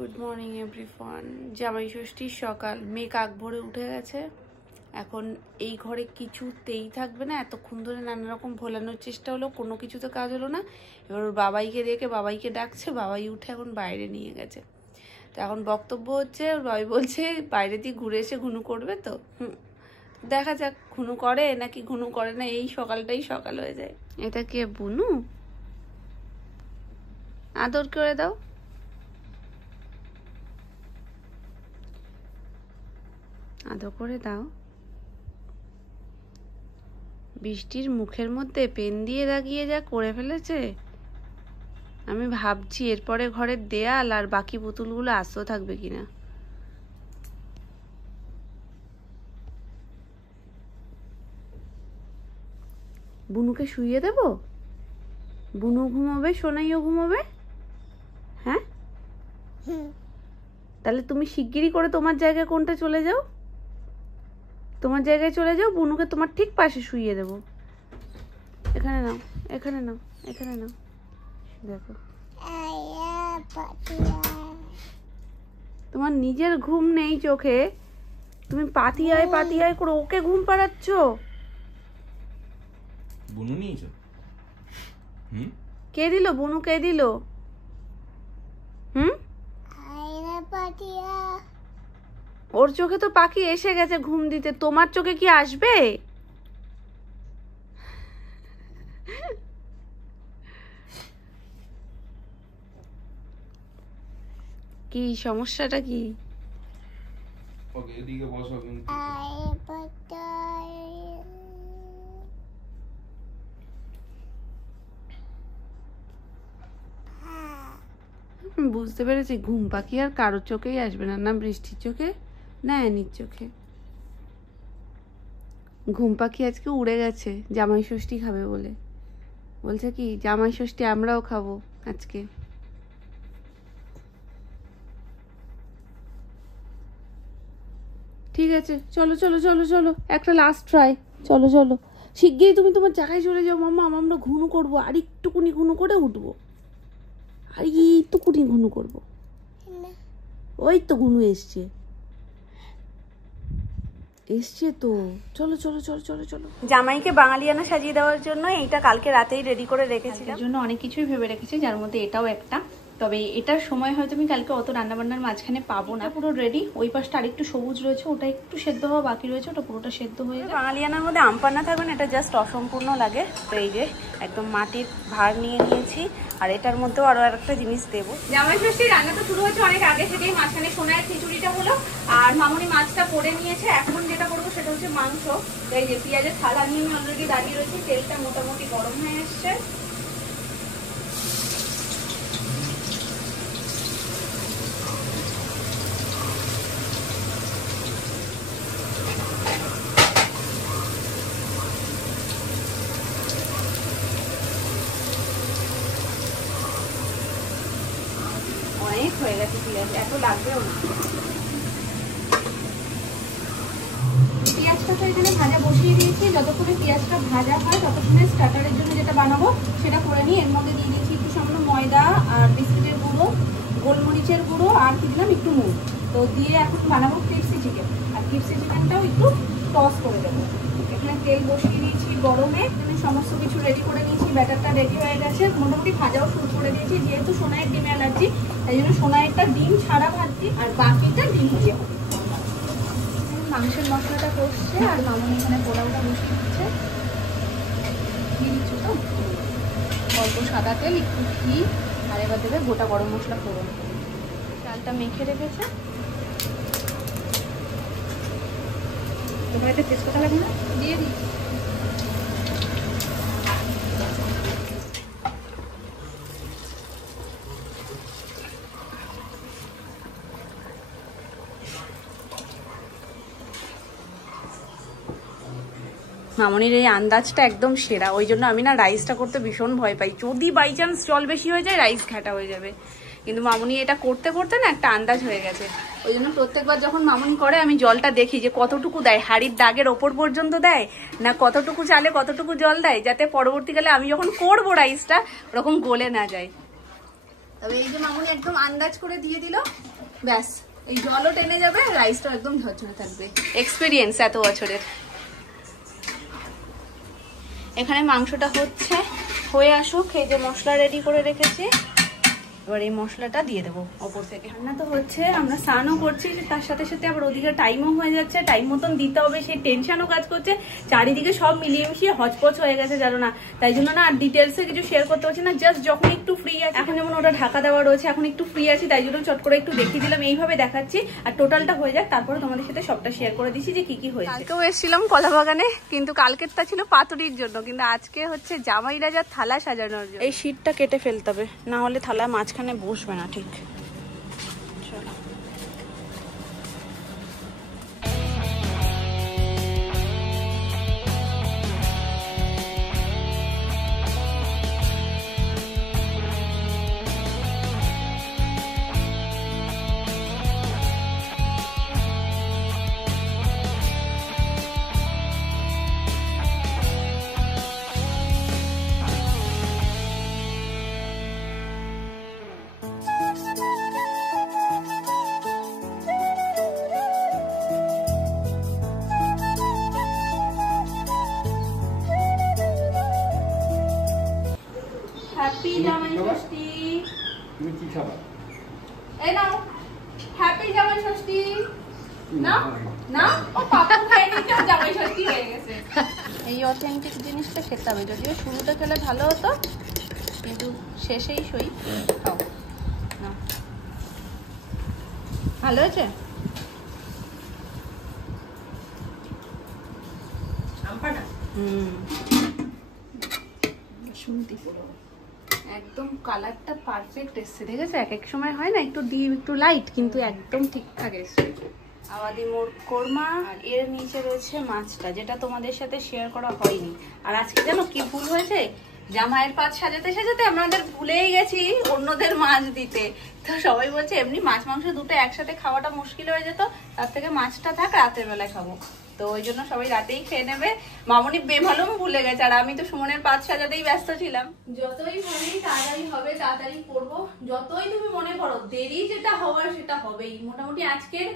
Good morning everyone. জামাই ষষ্ঠীর সকাল, মেঘ আগ ভরে উঠে গেছে। এখন এই ঘরে কিছুতেই থাকবে না। এতক্ষণ ধরে নানা রকম ভোলানোর চেষ্টা হলো, কোনো কিছুতে কাজ হলো না। এবার ওর বাবাইকে দেখে বাবাইকে ডাকছে, বাবাই উঠে এখন বাইরে নিয়ে গেছে। তো এখন বক্তব্য হচ্ছে, ওর বাবাই বলছে বাইরে দিয়ে ঘুরে এসে ঘুনু করবে। তো দেখা যাক ঘুনু করে নাকি ঘুনু করে না, এই সকালটাই সকাল হয়ে যায়। এটা কে বুনু? আদর করে দাও। আদর করে দাও। বৃষ্টির মুখের মধ্যে পেন দিয়ে দাগিয়ে যা করে ফেলেছে, আমি ভাবছি এরপরে ঘরের দেয়াল আর বাকি পুতুলগুলো আস্ত থাকবে কিনা। বুনুকে শুইয়ে দেব? বুনু ঘুমাবে, সোনাইও ঘুমাবে। হ্যাঁ, তাহলে তুমি শিগগিরই করে তোমার জায়গায় কোনটা চলে যাও, তোমার জায়গায় চলে যাও। বুনুকে তোমার ঠিক পাশে শুইয়ে দেব। এখানে নাও, এখানে নাও, এখানে নাও। দেখো, তোমার নিজের ঘুম নেই চোখে, তুমি পাতিয়ায় পাতিয়ায় করে ওকে ঘুম পাড়াচ্ছ। বুনু নিয়েছো? কে দিল বুনু? কে দিল? ওর চোখে তো পাখি এসে গেছে ঘুম দিতে, তোমার চোখে কি আসবে? কি সমস্যাটা কি? ওকে এদিকে বসো। কিন্তু বুঝতে পেরেছি, ঘুম পাখি আর কারোর চোখেই আসবে না, না বৃষ্টির চোখে না অ্যানির চোখে। ঘুম পাখি আজকে উড়ে গেছে জামাই ষষ্ঠী খাবে বলে। বলছে কি জামাই ষষ্ঠী আমরাও খাবো আজকে। ঠিক আছে, চলো চলো চলো চলো, একটা লাস্ট ট্রাই। চলো চলো, শিগগিরই তুমি তোমার জায়গায় চলে যাও। মাম্মা আমরা ঘুনু করবো, আর একটুকুনি ঘুনু করে উঠবো, আর এইটুকুনি ঘুনু করবো। ওই তো ঘুনু এসছে, এসছে তো। চলো চলো চলো চলো চলো। জামাইকে বাঙালিয়ানা সাজিয়ে দেওয়ার জন্য এইটা কালকে রাতেই রেডি করে রেখেছিলাম। এর জন্য অনেক কিছুই ভেবে রেখেছি, যার মধ্যে এটাও একটা। তবে এটার সময় হয়তো আমি কালকে অত রান্নাবান্নার মাঝখানে পাবো না। পুরো রেডি। ওই পাশটা আরেকটু সবুজ রয়েছে, ওটা একটু সেদ্ধ হওয়া বাকি রয়েছে, ওটা পুরোটা সেদ্ধ হয়ে যাবে। বাঙালিয়ানার মধ্যে আম পান্না থাকবে না, এটা জাস্ট অসম্পূর্ণ লাগে। তো এই যে একদম মাটির ভাঁড় নিয়ে নিয়েছি, আর এটার মধ্যেও আরো একটা জিনিস দেবো। জামাই ষষ্ঠীর রান্না তো শুরু হচ্ছে অনেক আগে থেকেই। মাঝখানে সোনার খিচুড়িটা হলো, আর মামনি মাছটা করে নিয়েছে। এখন যেটা করবো সেটা হচ্ছে মাংস। এই যে পেঁয়াজের থালা নিয়ে আমি অলরেডি দাঁড়িয়ে রয়েছি, তেলটা মোটামুটি গরম হয়ে এসছে। অনেক হয়ে গেছে পেঁয়াজ, এত লাগবেও না। পেঁয়াজটা তো এখানে ভাজা বসিয়ে দিয়েছি। যতক্ষণে পেঁয়াজটা ভাজা হয় ততক্ষণে স্টার্টারের জন্য যেটা বানাবো সেটা করে নিই। এর মধ্যে দিয়ে দিয়েছি একটু সামান্য ময়দা আর বিস্কুটের গুঁড়ো, গোলমরিচের গুঁড়ো, আর কি দিলাম একটু নুন। তো দিয়ে এখন বানাবো ক্রিপসি চিকেন। আর ক্রিপসি চিকেনটাও একটু টস করে দেবো। এখানে তেল বসিয়ে দিয়েছি গরমে, এখানে সমস্ত কিছু রেডি করে নিয়েছি। ব্যাটারটা রেডি হয়ে গেছে, মোটামুটি ভাজাও শুরু করে দিয়েছি। যেহেতু সোনাইয়ের ডিম অ্যালার্জি, তাই জন্য সোনাইয়েরটা ডিম ছাড়া ভাজছি, আর বাকিটা ডিম দিয়ে হবে। মাংসের মশলাটা কষছে, আর মামনি এখানে পোলাওটা বসিয়ে দিচ্ছে। দিয়ে দিচ্ছ তো অল্প সাদা তেল, একটু ঘি, আর এবার দেবে গোটা গরম মশলা ফোড়ন। চালটা মেখে রেখেছে। তোমার একটা তেজপাতা লাগে না, দিয়ে দিচ্ছি। মামনির এই আন্দাজটা একদম সেরা, ওই জন্য আমি না রাইসটা করতে ভীষণ ভয় পাই। যদি বাই চান্স জল বেশি হয়ে যায় রাইস ঘাটা হয়ে যাবে, কিন্তু মামনি এটা করতে করতে না একটা আন্দাজ হয়ে গেছে। ওই জন্য প্রত্যেকবার যখন মামনি করে আমি জলটা দেখি যে কতটুকু দেয়, হাড়ির দাগের ওপর পর্যন্ত দেয় না কতটুকু চালে কতটুকু জল দেয়, যাতে পরবর্তীকালে আমি যখন করবো রাইসটা ওরকম গলে না যায়। তবে এই যে মামুনি একদম আন্দাজ করে দিয়ে দিল, ব্যাস এই জলও টেনে যাবে, রাইসটাও একদম ঝরঝরে থাকবে। এক্সপিরিয়েন্স এত বছরের। এখানে মাংসটা হয়ে আসুক, এই যে মশলা রেডি করে রেখেছি, এবার এই মশলাটা দিয়ে দেবো ওপর থেকে। রান্না তো হচ্ছে, আমরা স্নানও করছি, তার সাথে সাথে আবার ওদিকে টাইমও হয়ে যাচ্ছে, টাইম মতন দিতে হবে, সেই টেনশনও কাজ করছে, চারিদিকে সব মিলিয়ে মিশিয়ে হচপচ হয়ে গেছে জানো না। তাই জন্য না আর ডিটেলসে কিছু শেয়ার করতে পারছি না, জাস্ট যখন একটু ফ্রি আছে, এখন যেমন ওটা ঢাকা দেওয়া রয়েছে, এখন একটু ফ্রি আছি, তাই জন্য চট করে একটু দেখিয়ে দিলাম, এইভাবে দেখাচ্ছি। আর টোটালটা হয়ে যাক, তারপরে তোমাদের সাথে সবটা শেয়ার করে দিচ্ছি যে কি হয়েছে। কালকেও এসেছিলাম কলা বাগানে, কিন্তু কালকেরটা ছিল পাতুরির জন্য, কিন্তু আজকে হচ্ছে জামাই রাজার থালা সাজানোর জন্য। এই শীটটা কেটে ফেলতে হবে, না হলে থালা মাঝখানে বসবে না ঠিক। চলো হ্যাপি জামাই ষষ্ঠী। তুমি কি খাবা? এই নাও হ্যাপি জামাই ষষ্ঠী। না না ও পাপা খেয়ে নিচ্ছে, জামাই ষষ্ঠী হয়ে গেছে। এই অথেন্টিক জিনিসটা খেতে হবে, যদিও শুরুতে খেলে ভালো হতো, কিন্তু শেষেই সই। খাও না, ভালো হয়েছে। একদম কালারটা পারফেক্ট এসছে, দেখেছো? এক এক সময় হয় না একটু ডিপ একটু লাইট, কিন্তু একদম ঠিকঠাক এসছে। আবাদি মোর কোরমা, আর এর নিচে রয়েছে মাছটা, যেটা তোমাদের সাথে শেয়ার করা হয়নি। আর আজকে জানো কি ভুল হয়েছে, জামাইয়ের পাত সাজাতে সাজাতে আমাদের ভুলেই গেছি অন্যদের মাছ দিতে। তো সবাই বলছে এমনি মাছ মাংস দুটো একসাথে খাওয়াটা মুশকিল হয়ে যেত, তার থেকে মাছটা থাক, রাতের বেলায় খাবো। তো ওই জন্য সবাই রাতেই খেয়ে নেবে। মামনি বেমালুম ভুলে গেছে, আর আমি তো সুমনের পাত সাজাতেই ব্যস্ত ছিলাম। যতই ভাবি তাড়াতাড়ি হবে, তাড়াতাড়ি করবো, যতই তুমি মনে করো দেরি যেটা হওয়ার সেটা হবেই। মোটামুটি আজকের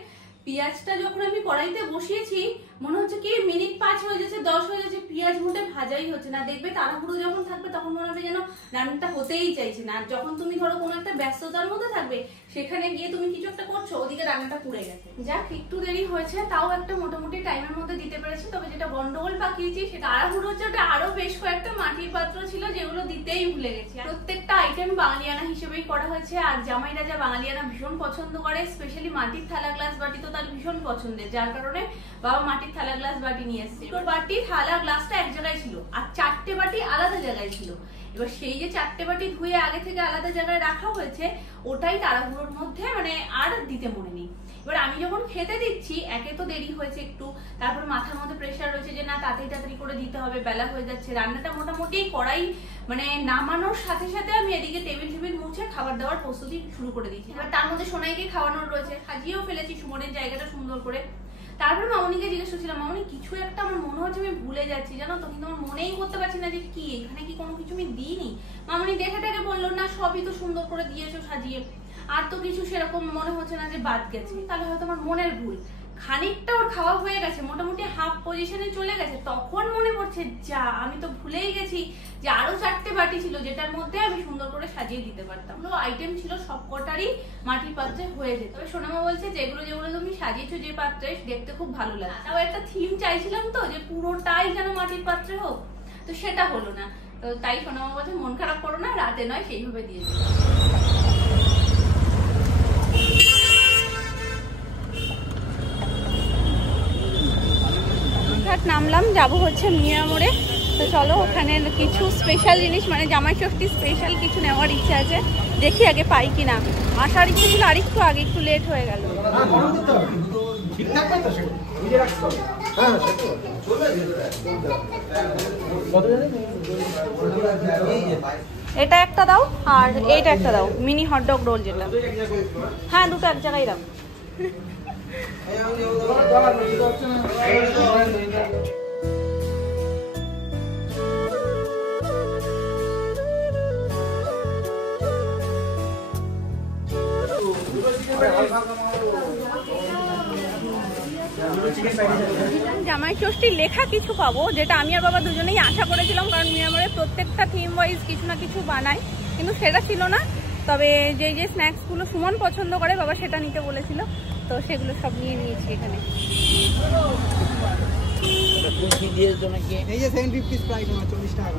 পেঁয়াজটা যখন আমি কড়াইতে বসিয়েছি, মনে হচ্ছে কি মিনিট 5 হয়ে যাচ্ছে, 10 হয়ে যাচ্ছে, পেঁয়াজ মোটে ভাজাই হচ্ছে না। দেখবে তাড়াহুড়ো যখন থাকবে তখন মনে হবে যেন রান্নাটা হতেই চাইছে না। আর যখন তুমি ধরো কোনো একটা ব্যস্ততার মধ্যে থাকবে, সেখানে গিয়ে তুমি কিছু একটা করছো, ওদিকে রান্নাটা পুড়ে গেছে। যাক একটু দেরি হয়েছে, তাও একটা মোটামুটি টাইমের মধ্যে দিতে পেরেছি। তবে যেটা গন্ডগোল পাকিয়েছি সেটা তাড়াহুড়ো হচ্ছে, ওটা আরো বেশ কয়েকটা মাটির পাত্র ছিল যেগুলো দিতেই ভুলে গেছি। প্রত্যেকটা আইটেম বাঙালিয়ানা হিসেবেই করা হয়েছে, আর জামাই রাজা বাঙালিয়ানা ভীষণ পছন্দ করে, স্পেশালি মাটির থালা গ্লাস বাটি তো তার ভীষণ পছন্দের, যার কারণে বাবা মাটির থালা গ্লাস বাটি নিয়ে এসছে। বাটি থালা গ্লাসটা এক জায়গায় ছিল, আর 4টে বাটি আলাদা জায়গায় ছিল। এবার সেই যে 4টে বাটি ধুয়ে আগে থেকে আলাদা জায়গায় রাখা হয়েছে, ওটাই তাড়াহুড়োর মধ্যে মানে আর দিতে মনে নেই। এবার আমি যখন খেতে দিচ্ছি, একে তো দেরি হয়েছে একটু, তারপর মাথার মধ্যে প্রেশার রয়েছে যে না তাড়াতাড়ি করে দিতে হবে, বেলা হয়ে যাচ্ছে। রান্নাটা মোটামুটি কড়াই মানে নামানোর সাথে সাথে আমি এদিকে টেবিল মুছে খাবার দাবার প্রস্তুতি শুরু করে দিচ্ছি। এবার তার মধ্যে সোনাইকে খাওয়ানোর রয়েছে, সাজিয়েও ফেলেছি সুমনের জায়গাটা সুন্দর করে। তারপর মামনিকে জিজ্ঞেস করছিলাম, মামনি কিছু একটা আমার মনে হচ্ছে আমি ভুলে যাচ্ছি জানো তো, কিন্তু আমার মনেই করতে পারছি না যে কি, এখানে কি কোনো কিছু আমি দিইনি। মামনি দেখে দেখে বললো না সবই তো সুন্দর করে দিয়েছো সাজিয়ে, আর তো কিছু সেরকম মনে হচ্ছে না যে বাদ গেছে। তাহলে হয়তো আমার মনের ভুল। খানিকটা ওর খাওয়া হয়ে গেছে, মোটামুটি হাফ পজিশনে চলে গেছে, তখন মনে পড়ছে যা আমি তো ভুলেই গেছি যে আরো 4টে বাটি ছিল, যেটার মধ্যে আমি সুন্দর করে সাজিয়ে দিতে পারতাম। আইটেম ছিল সবকটারই মাটির পাত্রে হয়ে যেত। তবে সোনামা বলছে যেগুলো যেগুলো তুমি সাজিয়েছো যে পাত্রে, দেখতে খুব ভালো লাগে। তাও একটা থিম চাইছিলাম তো, যে পুরোটাই যেন মাটির পাত্রে হোক, তো সেটা হলো না। তো তাই সোনামা বলছে মন খারাপ করো না, রাতে নয় সেইভাবে দিয়ে দিই। নামলাম, যাবো হচ্ছে মিয়া মোড়ে। তো চলো ওখানে কিছু স্পেশাল জিনিস মানে জামাই ষষ্ঠী স্পেশাল কিছু নেওয়ার ইচ্ছা আছে, দেখি আগে পাই কিনা। আসার ইচ্ছে ছিল আরেকটু আগে, একটু লেট হয়ে গেল। এটা একটা দাও, আর এইটা একটা দাও, মিনি হটডগ রোল যেটা। হ্যাঁ দুটো এক জায়গায় দাও। জামাই ষষ্ঠীর লেখা কিছু পাবো, যেটা আমি আর বাবা দুজনেই আশা করেছিলাম, কারণ মিয়ামারে প্রত্যেকটা থিম ওয়াইজ কিছু না কিছু বানায়, কিন্তু সেটা ছিল না। তবে যে যে স্ন্যাক্সগুলো সুমন পছন্দ করে বাবা সেটা নিতে বলেছিল, তো সেগুলো সব নিয়ে নিয়েছি এখানে। এই যে 750 স্প্রাইট না 40 টাকা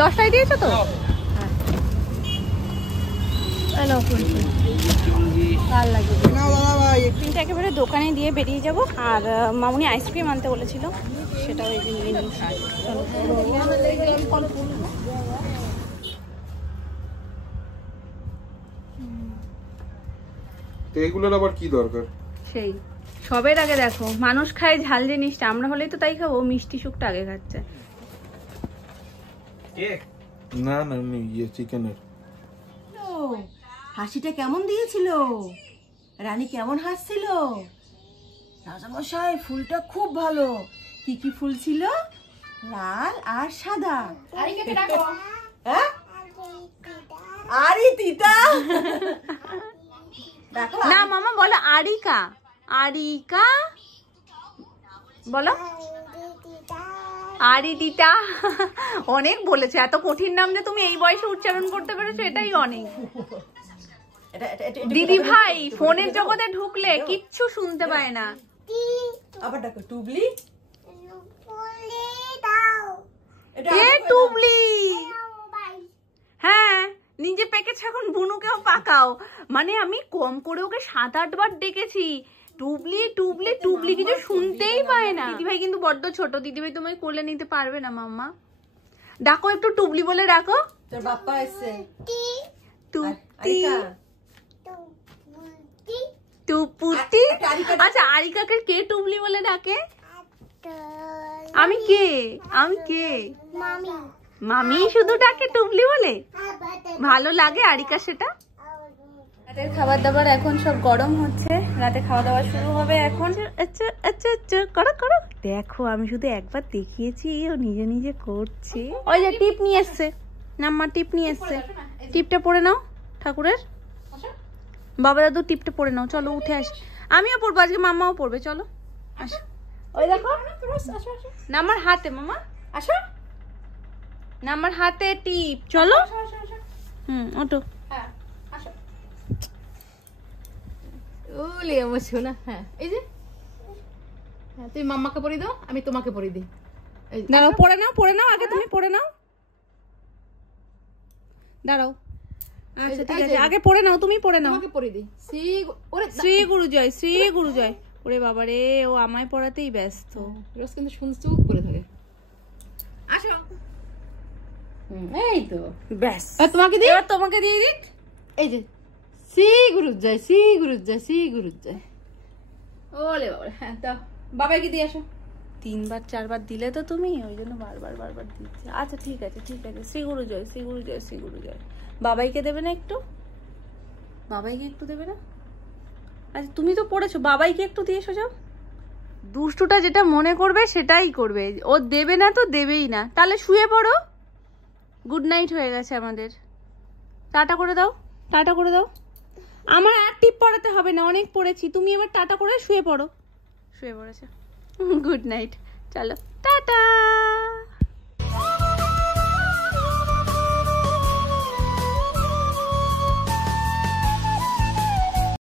10টাই দিয়েছো তো? আইসক্রিমটা একেবারে দোকানে দিয়ে বেরিয়ে যাব, আর মামুনি আইসক্রিম আনতে বলেছিল, সেটাও এই যে নিয়ে নিই। এগুলোর আবার কি দরকার? সেই সবের আগে দেখো, মানুষ খায় ঝাল জিনিসটা, আমরা হলেই তো তাই খাবো, মিষ্টি সুখটা আগে খাচ্ছে। না না ইয়ে চিকেনের। হাসিটা কেমন দিয়েছিল? রানী কেমন হাসছিল? রাজামশাই ফুলটা খুব ভালো। কি কি ফুল ছিল? লাল আর সাদা। হ্যাঁ? আরে তিতা। না মামা বলো আরিকা, আরিকা বলো। আরি দিতা অনেক বলেছে, এত কঠিন নাম যে তুমি এই বয়সে উচ্চারণ করতে পেরেছো, এটাই অনেক। দিদি ভাই ফোনের জগতে ঢুকলে কিচ্ছু শুনতে পায় না। আবার ডাকো টুবলি। এ টুবলি, হ্যাঁ নিজে পেকেছে, এখন বুনুকেও পাকাও। মানে আমি কম করে ওকে 7-8 বার ডেকেছি, টুবলি টুবলি টুবলি, কিছু শুনতেই পায় না। দিদিভাই কিন্তু বড্ড ছোট, দিদিভাই তোমায় কোলে নিতে পারবে না মাম্মা। ডাকো একটু টুবলি বলে ডাকো। তোর বাপ্পা এসছে। টুপুতি। আচ্ছা আরিকাকে কে টুবলি বলে ডাকে? আমি কে? আমি কে? মামি শুধু ডাকে টুবলি বলে? ভালো লাগে আরিকা সেটা। রাতের খাবার দাবার এখন সব গরম হচ্ছে, রাতে খাওয়া দাওয়া শুরু হবে এখন। আচ্ছা আচ্ছা আচ্ছা করো করো। দেখো আমি শুধু একবার দেখিয়েছি, ও নিজে নিজে করছে। ওই যে টিপ নিয়ে এসছে, নাম্মা টিপ নিয়ে এসছে, টিপটা পরে নাও ঠাকুরের। বাবা দাদু টিপটা পরে নাও, চলো উঠে আসি। আমিও পড়বো আজকে, মাম্মাও পড়বে, চলো আসো। ওই দেখো নাম্মার হাতে, মামা আসো, নাম্মার হাতে টিপ, চলো। ওঠো। ওলে আমার সোনা। হ্যাঁ এই যে, হ্যাঁ তুমি মাম্মাকে পরে দাও, আমি তোমাকে পরে দিই। দাঁড়াও পরে নাও, পরে নাও আগে, তুমি পরে নাও, দাঁড়াও। আচ্ছা ঠিক আছে, আগে পরে নাও, তুমি পরে নাও। তোমাকে পরে দিই। শ্রী গুরু জয়, শ্রী গুরু জয়। ওরে বাবা রে, ও আমায় পড়াতেই ব্যস্ত। রোজ কিন্তু শুনছুক পরে থাকে। আসো। এই তো ব্যাস, তোমাকে দিই, এবার তোমাকে দিয়ে দিই। এই যে শ্রী গুরু জয়, শ্রী গুরু জয়, শ্রী গুরু জয়। ওলে বাবা, হ্যাঁ দাও, বাবাকে দিয়ে আসো। 3বার 4বার দিলে তো তুমি, ওই জন্য বারবার বারবার দিচ্ছি। আচ্ছা ঠিক আছে ঠিক আছে, শ্রী গুরু জয়, শ্রী গুরু জয়, শ্রী গুরু জয়। বাবাইকে দেবে না একটু? বাবাইকে একটু দেবে না? আচ্ছা তুমি তো পড়েছো, বাবাইকে একটু দিয়ে এসো যাও। দুষ্টুটা যেটা মনে করবে সেটাই করবে, ও দেবে না তো দেবেই না। তাহলে শুয়ে পড়ো, গুড নাইট হয়ে গেছে আমাদের। টাটা করে দাও, টাটা করে দাও। আমার আর টিপ পড়াতে হবে না, অনেক পড়েছি। তুমি এবার টাটা করে শুয়ে পড়ো। শুয়ে পড়েছে, গুড নাইট, চলো টাটা।